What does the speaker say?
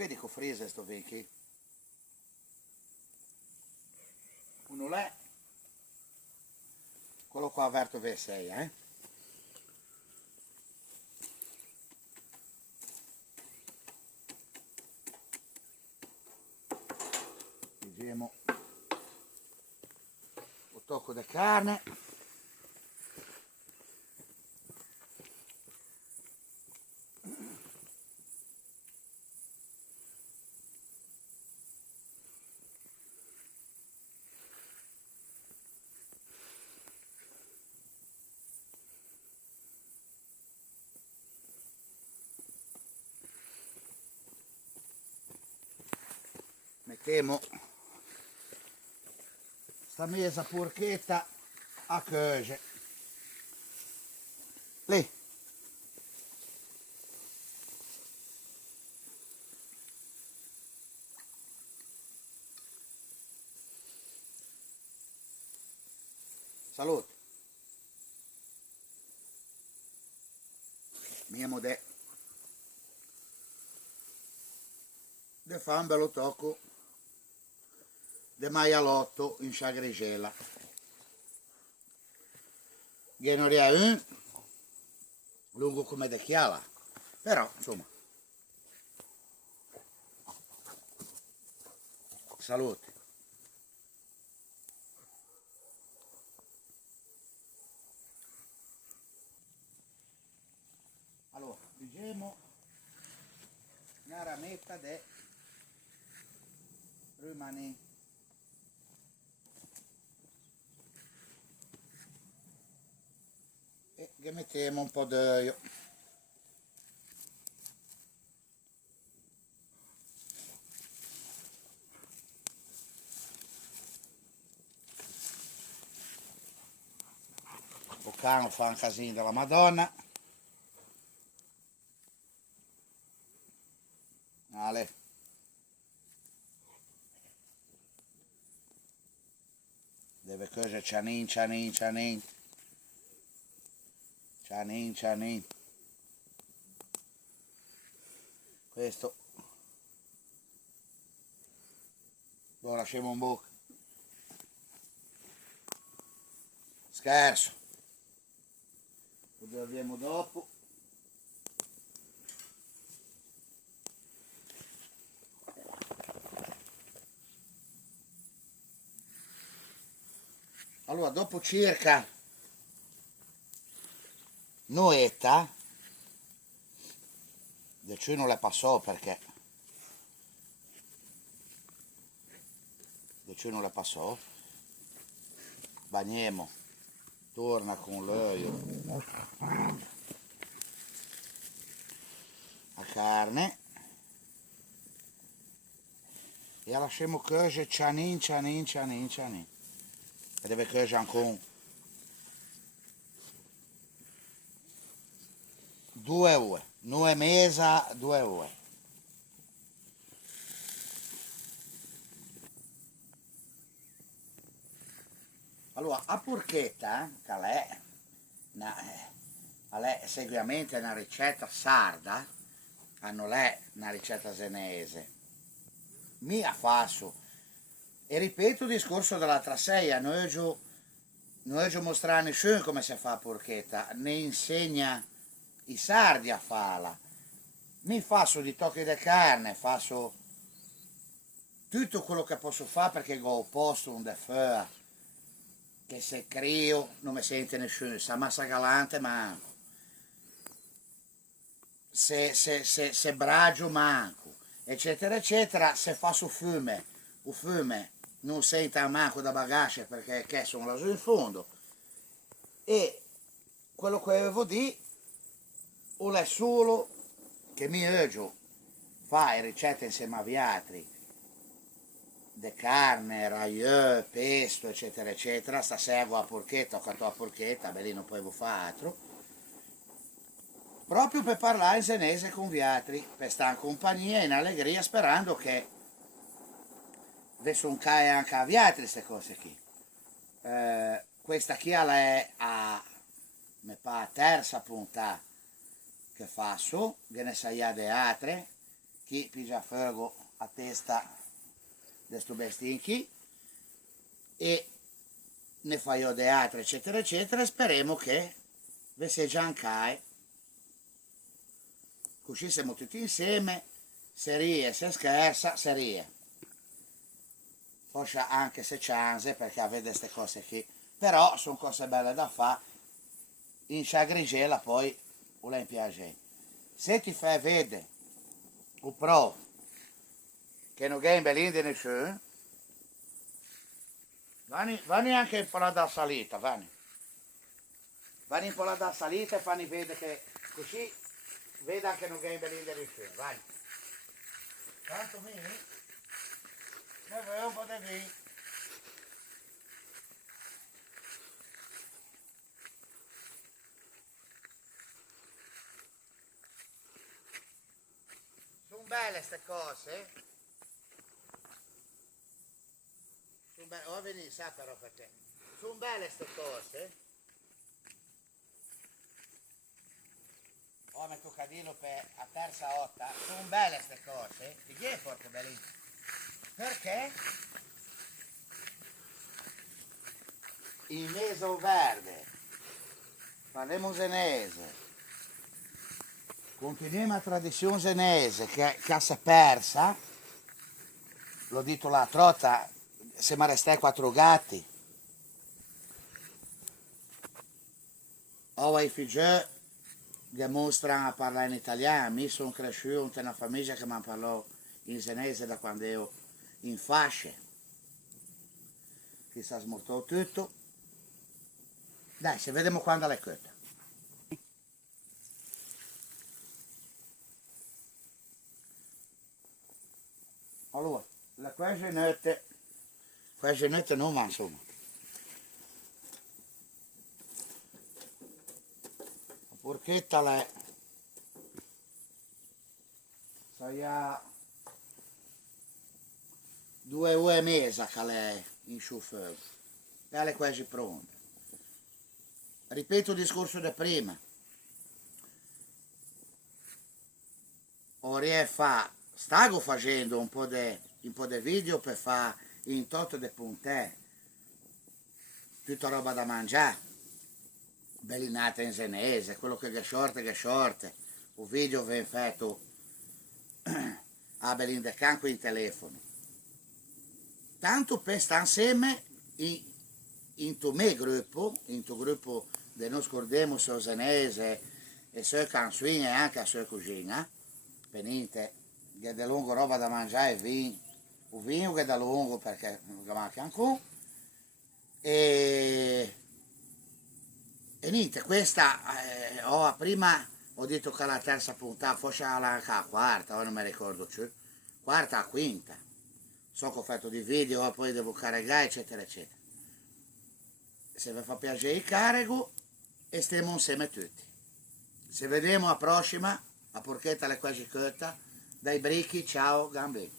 vedi che freezer sto vecchio? Uno è quello qua aperto V6, vediamo un tocco di carne. Mettiamo sta mesa porchetta a cuocere lì. Salute. Miemo de fare un bello tocco di maialotto in sciagrigella. Che non è un lungo come de chiala, però insomma. Salute. Allora, diciamo una rametta di rimane e che mettiamo un po' d'olio. Il cane fa un casino della Madonna. Ale. Deve cuocere cianin, cianin, cianin. Cianin, cianin. Questo lo lasciamo in bocca. Scherzo. Lo beviamo dopo. Allora, dopo circa un'oretta, adesso non le passò perché bagniamo, torna con l'olio la carne e la lasciamo cuocere cianin, cianin, cianin, cianin. E deve cuocere ancora 2 ore, 9 mesa, 2 ore. Allora, a porchetta, che è seguamente una ricetta sarda, non è una ricetta senese. Mi ha fatto, e ripeto il discorso dell'altra sera, non ho mostrato a nessuno come si fa la porchetta, ne insegna i sardi a farla. Mi faccio di tocchi di carne, faccio tutto quello che posso fare perché ho posto un defeu che se crio non mi sente nessuno, sa massa galante manco, se bragio manco, eccetera eccetera. Se faccio fume, il fume non sente manco da bagace perché che sono lassù in fondo. E quello che avevo di o è solo che mi oggi fa ricette insieme a altri de carne, ragliò, pesto, eccetera eccetera. Stasera a porchetta, ho fatto la porchetta, beh lì non potevo fare altro, proprio per parlare in senese con gli altri, per stare in compagnia, in allegria, sperando che adesso un cae anche a gli altri queste cose qui. Questa qui è mi pare terza puntata che faccio, che ne sai di altre, chi pigia fuoco a testa di sto bestin qui, e ne fa io de altre eccetera eccetera, e speriamo che ve sia già anche, così siamo tutti insieme, se rie, se scherza, se rie. Forse anche se chance, perché avete queste cose qui, però sono cose belle da fare, in sciagrigela poi vuole piacere. Se ti fai vedere un pro che non è in belin di nessuno, vanni anche un po' da salita, vanni un po' da salita e fanno vedere che così veda che non è in belin di nessuno, vanni. Tanto mi? Ne vuoi un po' di vino? Sono belle queste cose? Oh, vedi, sa però perché. Sono belle queste cose? Oh, mi tocca dirlo per a terza otta. Sono belle queste cose? Di chi è porco bellino? Perché? Il meso verde, parliamo senese, continuiamo la tradizione senese che si è persa, l'ho detto l'altra volta, se mi restai 4 gatti. Ora i figli dimostrano a parlare in italiano, mi sono cresciuto in una famiglia che mi parlò in senese da quando ero in fasce, che si è smortato tutto. Dai, se vediamo quando l'è cotta. Allora, la quasi notte non, ma insomma. La porchetta è, sarà 2 ore e mezza che è in fuoco. E è quasi pronta. Ripeto il discorso di prima. Ora stago facendo un po' di video per fare in toto di puntè, tutta roba da mangiare, bellinata in senese, quello che è short, un video viene fatto a Belin de Can qui in telefono, tanto per stare insieme in tuo gruppo di non scordiamo il senese e sue canzoni e anche la sua cucina, per niente, che è da lungo roba da mangiare e vino, un vino che è da lungo perché non lo manca ancora, e niente, questa prima ho detto che la terza puntata, forse anche la quarta, ora non mi ricordo più, quarta o quinta, so che ho fatto dei video, poi devo caricare eccetera eccetera. Se vi fa piacere il carico e stiamo insieme tutti. Se vediamo alla prossima, a porchetta alle quasi cotta, dai brichi, ciao, gambe.